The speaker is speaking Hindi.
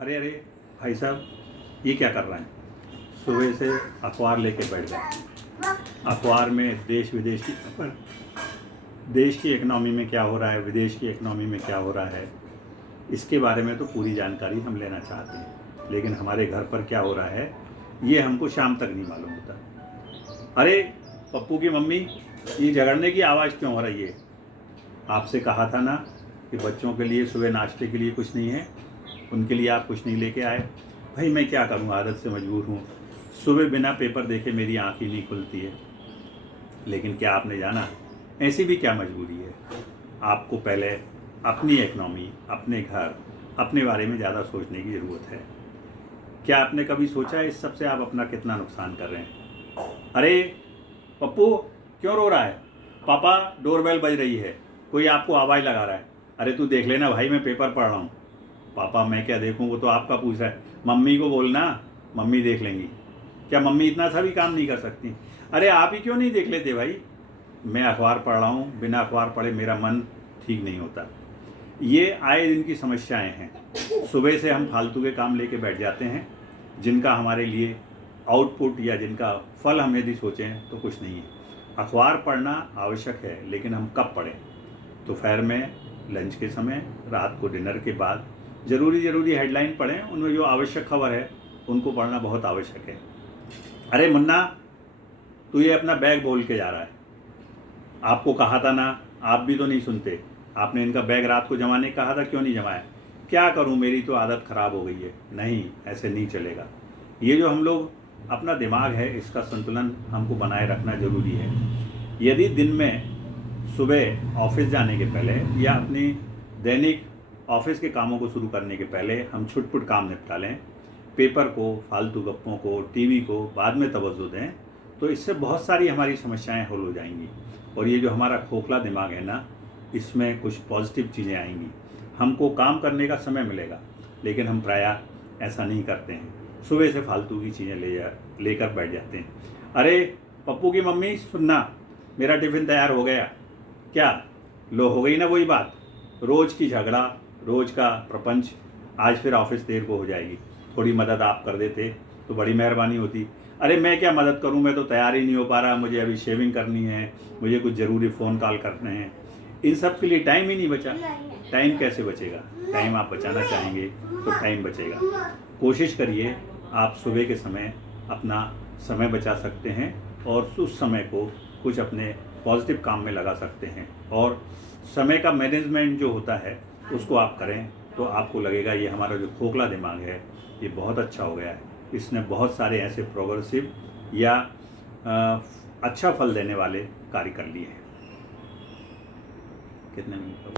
अरे अरे भाई साहब, ये क्या कर रहे हैं? सुबह से अखबार लेके बैठ गए। अखबार में देश विदेश की खबर, देश की इकनॉमी में क्या हो रहा है, विदेश की इकनॉमी में क्या हो रहा है, इसके बारे में तो पूरी जानकारी हम लेना चाहते हैं, लेकिन हमारे घर पर क्या हो रहा है ये हमको शाम तक नहीं मालूम होता। अरे पप्पू की मम्मी, ये झगड़ने की आवाज़ क्यों हो रही है? आपसे कहा था ना कि बच्चों के लिए सुबह नाश्ते के लिए कुछ नहीं है, उनके लिए आप कुछ नहीं लेके आए। भाई मैं क्या करूं, आदत से मजबूर हूं। सुबह बिना पेपर देखे मेरी आँख ही नहीं खुलती है। लेकिन क्या आपने जाना, ऐसी भी क्या मजबूरी है? आपको पहले अपनी इकनॉमी, अपने घर, अपने बारे में ज़्यादा सोचने की ज़रूरत है। क्या आपने कभी सोचा है इस सब से आप अपना कितना नुकसान कर रहे हैं? अरे पप्पू, क्यों रो रहा है? पापा, डोरबेल बज रही है, कोई आपको आवाज़ लगा रहा है। अरे तू देख लेना भाई, मैं पेपर पढ़ रहा हूँ। पापा मैं क्या देखूँ, वो तो आपका पूछ रहा है। मम्मी को बोलना, मम्मी देख लेंगी। क्या मम्मी इतना सा भी काम नहीं कर सकती? अरे आप ही क्यों नहीं देख लेते भाई? मैं अखबार पढ़ रहा हूँ, बिना अखबार पढ़े मेरा मन ठीक नहीं होता। ये आए दिन की समस्याएं हैं। सुबह से हम फालतू के काम लेके बैठ जाते हैं, जिनका हमारे लिए आउटपुट या जिनका फल हम यदि सोचें तो कुछ नहीं है। अखबार पढ़ना आवश्यक है, लेकिन हम कब पढ़ें? दोपहर में, लंच के समय, रात को डिनर के बाद ज़रूरी हेडलाइन पढ़ें। उनमें जो आवश्यक खबर है उनको पढ़ना बहुत आवश्यक है। अरे मुन्ना, तू ये अपना बैग बोल के जा रहा है। आपको कहा था ना, आप भी तो नहीं सुनते। आपने इनका बैग रात को जमाने कहा था, क्यों नहीं जमाया? क्या करूं, मेरी तो आदत ख़राब हो गई है। नहीं, ऐसे नहीं चलेगा। ये जो हम लोग अपना दिमाग है, इसका संतुलन हमको बनाए रखना ज़रूरी है। यदि दिन में सुबह ऑफिस जाने के पहले या अपनी दैनिक ऑफिस के कामों को शुरू करने के पहले हम छुटपुट काम निपटा लें, पेपर को, फालतू गप्पों को, टीवी को बाद में तवज्जो दें, तो इससे बहुत सारी हमारी समस्याएं हल हो जाएंगी। और ये जो हमारा खोखला दिमाग है ना, इसमें कुछ पॉजिटिव चीज़ें आएंगी। हमको काम करने का समय मिलेगा, लेकिन हम प्रायः ऐसा नहीं करते हैं। सुबह से फालतू की चीज़ें लेकर बैठ जाते हैं। अरे पप्पू की मम्मी सुनना, मेरा टिफ़िन तैयार हो गया। क्या लो, हो गई ना वही बात? रोज़ की झगड़ा, रोज़ का प्रपंच। आज फिर ऑफिस देर को हो जाएगी। थोड़ी मदद आप कर देते तो बड़ी मेहरबानी होती। अरे मैं क्या मदद करूं, मैं तो तैयार ही नहीं हो पा रहा। मुझे अभी शेविंग करनी है, मुझे कुछ ज़रूरी फ़ोन कॉल करने हैं। इन सब के लिए टाइम ही नहीं बचा। टाइम कैसे बचेगा? टाइम आप बचाना चाहेंगे तो टाइम बचेगा। कोशिश करिए, आप सुबह के समय अपना समय बचा सकते हैं और उस समय को कुछ अपने पॉजिटिव काम में लगा सकते हैं। और समय का मैनेजमेंट जो होता है उसको आप करें तो आपको लगेगा ये हमारा जो खोखला दिमाग है ये बहुत अच्छा हो गया है। इसने बहुत सारे ऐसे प्रोग्रेसिव या अच्छा फल देने वाले कार्य कर लिए हैं। कितने मिनट?